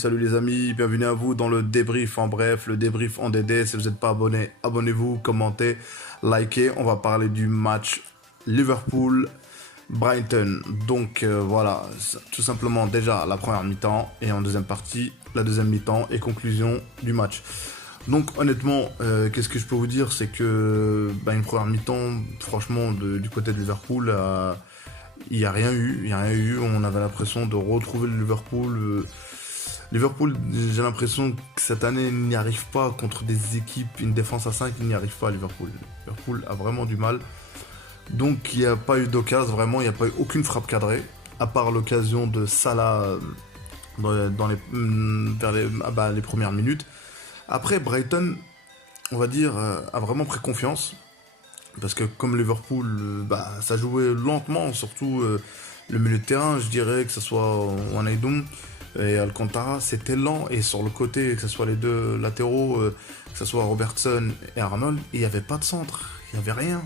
salut les amis, bienvenue à vous dans le débrief, en bref, le débrief en DD. Si vous n'êtes pas abonné, abonnez-vous, commentez, likez. On va parler du match Liverpool-Brighton. Donc voilà, tout simplement déjà la première mi-temps et en deuxième partie, la deuxième mi-temps et conclusion du match. Donc honnêtement, qu'est-ce que je peux vous dire, c'est que une première mi-temps, franchement, du côté de Liverpool, il n'y a rien eu. On avait l'impression de retrouver le Liverpool. Liverpool, j'ai l'impression que cette année, il n'y arrive pas contre des équipes, une défense à 5, il n'y arrive pas à Liverpool. Liverpool a vraiment du mal. Donc il n'y a pas eu d'occasion, vraiment, il n'y a pas eu aucune frappe cadrée, à part l'occasion de Salah dans les premières minutes. Après, Brighton, on va dire, a vraiment pris confiance. Parce que comme Liverpool, ça jouait lentement, surtout le milieu de terrain, je dirais que ce soit Wijnaldum et Alcantara, c'était lent. Et sur le côté, que ce soit les deux latéraux, que ce soit Robertson et Arnold, il n'y avait pas de centre, il n'y avait rien.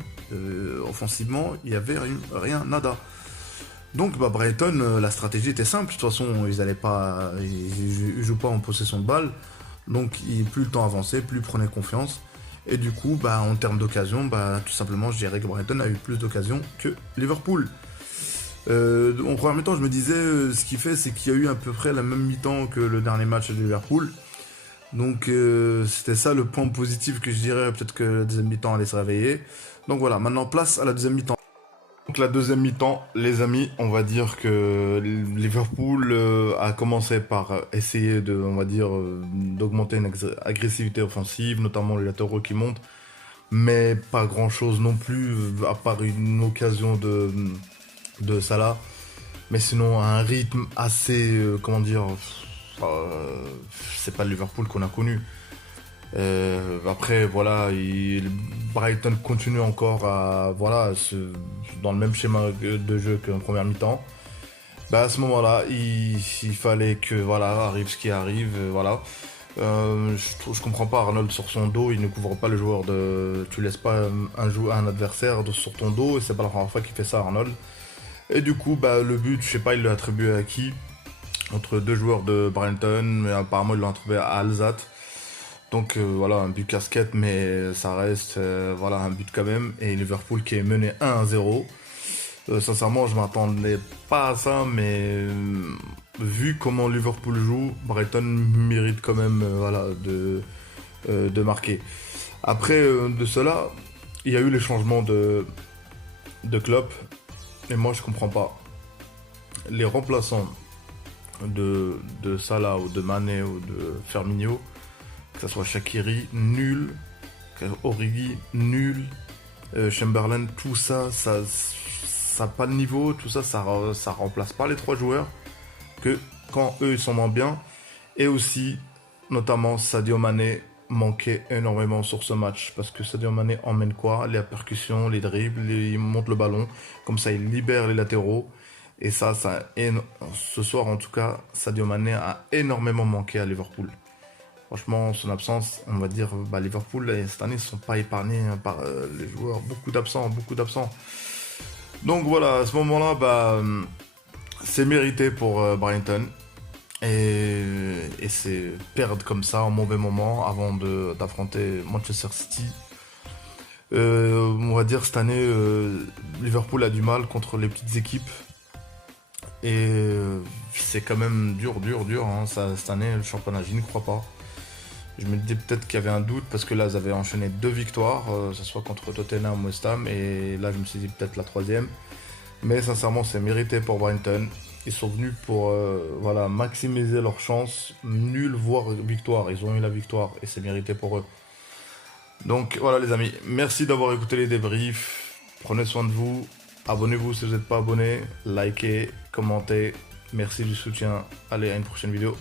Offensivement, il n'y avait rien, nada. Donc Brighton, la stratégie était simple. De toute façon, ils jouent pas en possession de balle. Donc plus le temps avançait, plus ils prenaient confiance. Et du coup, en termes d'occasion, tout simplement, je dirais que Brighton a eu plus d'occasions que Liverpool. En première mi-temps, je me disais, ce qui fait, c'est qu'il y a eu à peu près la même mi-temps que le dernier match de Liverpool. Donc, c'était ça le point positif que je dirais. Peut-être que la deuxième mi-temps allait se réveiller. Donc voilà, maintenant place à la deuxième mi-temps. Donc la deuxième mi-temps, les amis, on va dire que Liverpool a commencé par essayer d'augmenter une agressivité offensive, notamment les latéraux qui montent, mais pas grand-chose non plus, à part une occasion de Salah. Mais sinon, un rythme assez, c'est pas le Liverpool qu'on a connu. Après, voilà, Brighton continue encore dans le même schéma de jeu qu'en première mi-temps. À ce moment-là, il fallait que arrive ce qui arrive. Je comprends pas, Arnold sur son dos, il ne couvre pas le joueur tu laisses pas un adversaire sur ton dos, et c'est pas la première fois qu'il fait ça, Arnold. Et du coup, le but, je sais pas, il l'a attribué à qui? Entre deux joueurs de Brighton, mais apparemment il l'a attribué à Alzat. Donc un but casquette, mais ça reste un but quand même. Et Liverpool qui est mené 1-0. Sincèrement, je m'attendais pas à ça, mais vu comment Liverpool joue, Brighton mérite quand même de marquer. Après de cela, il y a eu les changements de Klopp. Et moi, je comprends pas. Les remplaçants de Salah ou de Mané ou de Firmino, que ce soit Shaqiri, nul, Origi, nul, Chamberlain, tout ça, ça n'a pas de niveau, tout ça, ça remplace pas les trois joueurs, que quand eux ils sont moins bien. Et aussi, notamment, Sadio Mané manquait énormément sur ce match, parce que Sadio Mané emmène quoi? Les percussions, les dribbles, il monte le ballon, comme ça il libère les latéraux. Et ce soir en tout cas, Sadio Mané a énormément manqué à Liverpool. Franchement, son absence, on va dire, Liverpool, cette année, ne sont pas épargnés par les joueurs. Beaucoup d'absents. Donc voilà, à ce moment-là, c'est mérité pour Brighton. Et c'est perdre comme ça, en mauvais moment, avant d'affronter Manchester City. On va dire, cette année, Liverpool a du mal contre les petites équipes. Et c'est quand même dur, cette année, le championnat, j'y ne crois pas. Je me disais peut-être qu'il y avait un doute parce que là, ils avaient enchaîné 2 victoires, que ce soit contre Tottenham ou West Ham, et là, je me suis dit peut-être la 3e. Mais sincèrement, c'est mérité pour Brighton. Ils sont venus pour maximiser leurs chances, nul voire victoire. Ils ont eu la victoire et c'est mérité pour eux. Donc voilà les amis, merci d'avoir écouté les débriefs. Prenez soin de vous, abonnez-vous si vous n'êtes pas abonné, likez, commentez. Merci du soutien. Allez, à une prochaine vidéo.